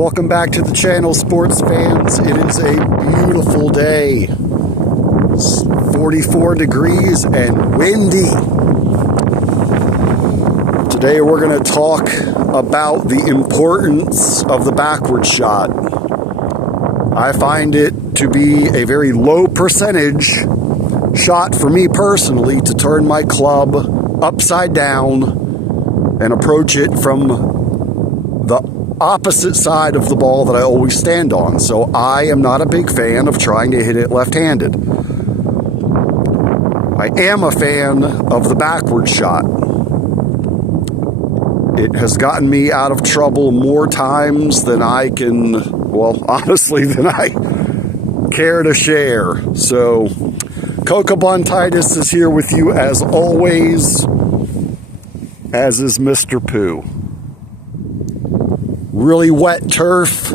Welcome back to the channel, sports fans. It is a beautiful day. It's 44 degrees and windy. Today we're going to talk about the importance of the backward shot. I find it to be a very low percentage shot for me personally to turn my club upside down and approach it from the opposite side of the ball that I always stand on. So I am not a big fan of trying to hit it left-handed. I am a fan of the backward shot. It has gotten me out of trouble more times than I can, well, honestly, than I care to share. So Cocobontitis is here with you as always, as is Mr. Pooh. Really wet turf.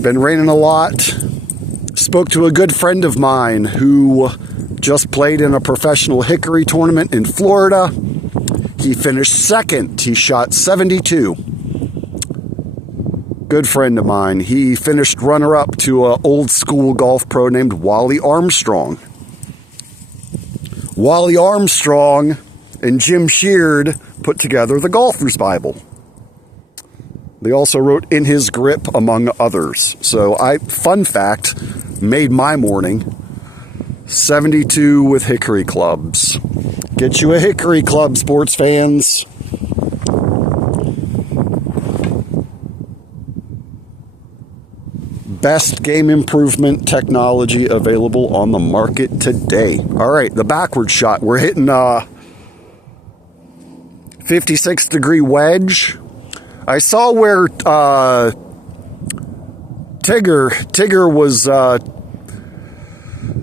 Been raining a lot. Spoke to a good friend of mine who just played in a professional hickory tournament in Florida. He finished second. He shot 72. Good friend of mine. He finished runner-up to an old school golf pro named Wally Armstrong. Wally Armstrong and Jim Sheard put together the Golfer's Bible. They also wrote In His Grip, among others. So fun fact, made my morning. 72 with hickory clubs. Get you a hickory club, sports fans. Best game improvement technology available on the market today. All right, the backward shot. We're hitting a 56-degree wedge. I saw where Tigger was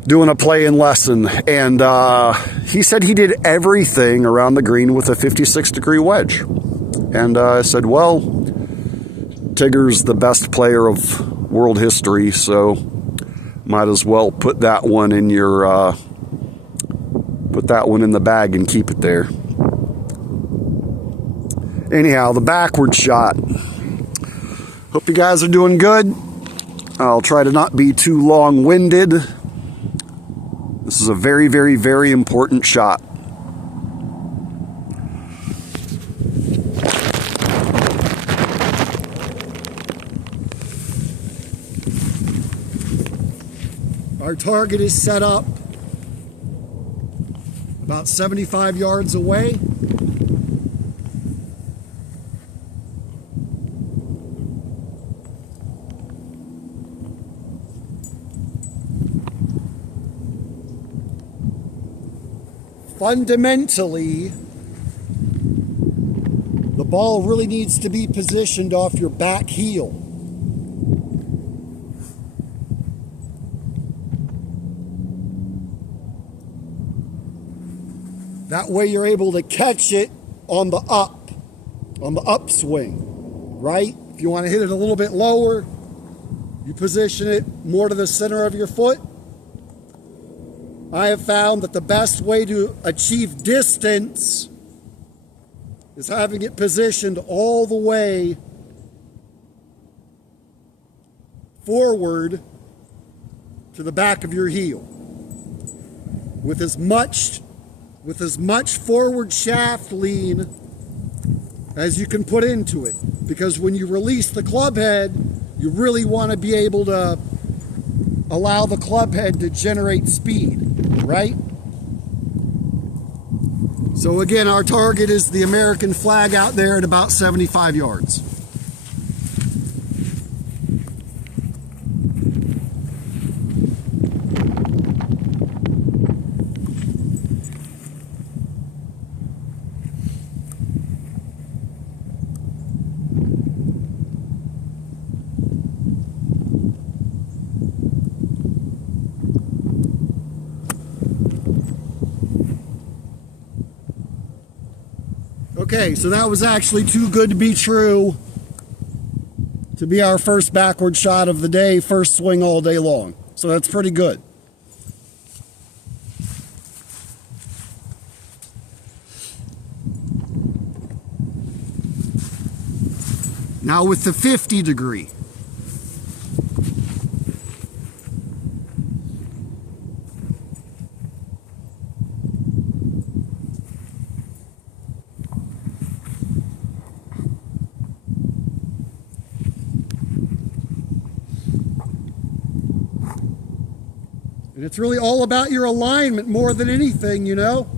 doing a play-in lesson, and he said he did everything around the green with a 56-degree wedge. And I said, well, Tigger's the best player of world history, so might as well put that one in your put that one in the bag and keep it there. Anyhow, the backward shot. Hope you guys are doing good. I'll try to not be too long-winded. This is a very, very, very important shot. Our target is set up about 75 yards away. Fundamentally, the ball really needs to be positioned off your back heel. That way you're able to catch it on the upswing, right? If you want to hit it a little bit lower, you position it more to the center of your foot. I have found that the best way to achieve distance is having it positioned all the way forward to the back of your heel with as much forward shaft lean as you can put into it, because when you release the club head, you really want to be able to allow the club head to generate speed, right? So again, our target is the American flag out there at about 75 yards. Okay, so that was actually too good to be true to be our first backward shot of the day, first swing all day long. So that's pretty good. Now with the 50 degree. And it's really all about your alignment more than anything, you know?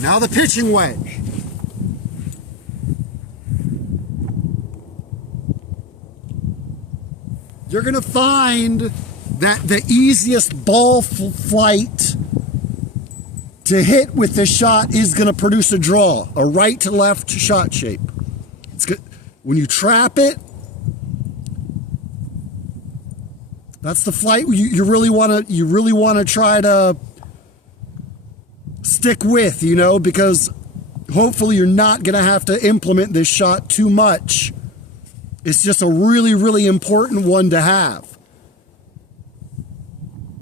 Now the pitching wedge. You're going to find that the easiest ball flight to hit with this shot is going to produce a draw, a right to left shot shape. It's good. When you trap it, that's the flight you really want to try to stick with, you know, because hopefully you're not going to have to implement this shot too much. It's just a really, really important one to have.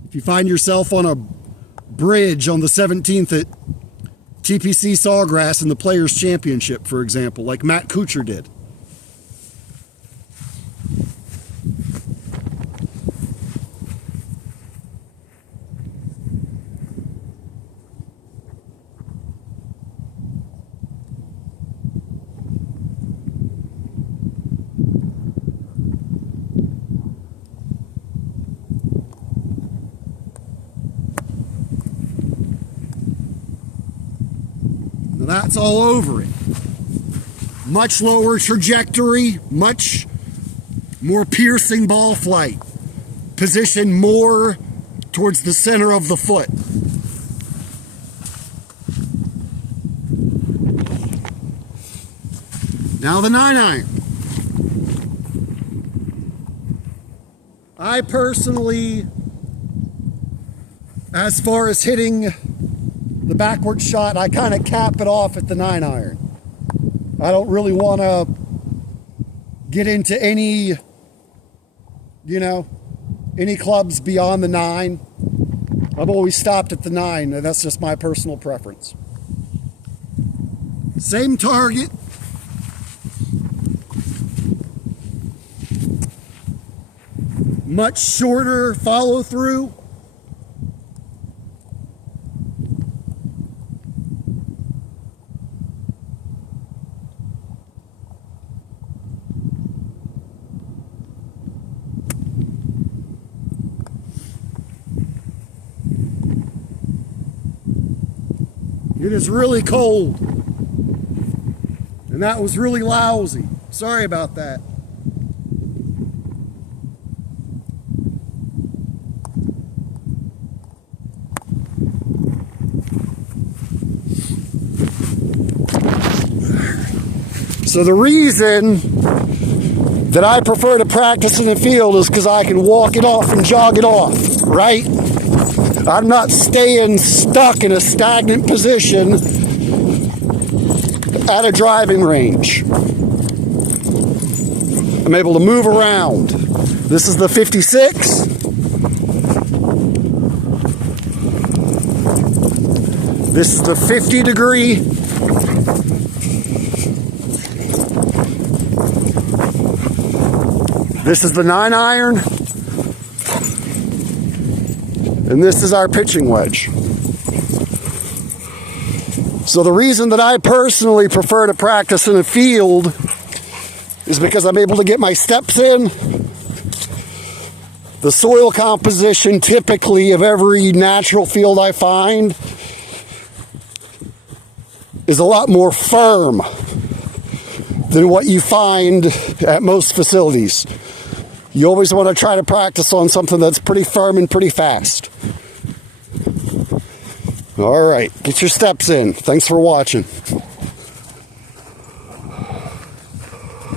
If you find yourself on a bridge on the 17th at TPC Sawgrass in the Players' Championship, for example, like Matt Kuchar did. That's all over it. Much lower trajectory, much more piercing ball flight. Position more towards the center of the foot. Now the 9-iron. I personally, as far as hitting the backward shot, I kind of cap it off at the 9-iron. I don't really want to get into any, you know, any clubs beyond the 9. I've always stopped at the 9, and that's just my personal preference. Same target. Much shorter follow through. It is really cold, and that was really lousy. Sorry about that. So the reason that I prefer to practice in the field is because I can walk it off and jog it off, right? I'm not staying stuck in a stagnant position at a driving range. I'm able to move around. This is the 56. This is the 50 degree. This is the 9-iron. And this is our pitching wedge. So the reason that I personally prefer to practice in a field is because I'm able to get my steps in. The soil composition typically of every natural field I find is a lot more firm than what you find at most facilities. You always want to try to practice on something that's pretty firm and pretty fast. All right, get your steps in. Thanks for watching.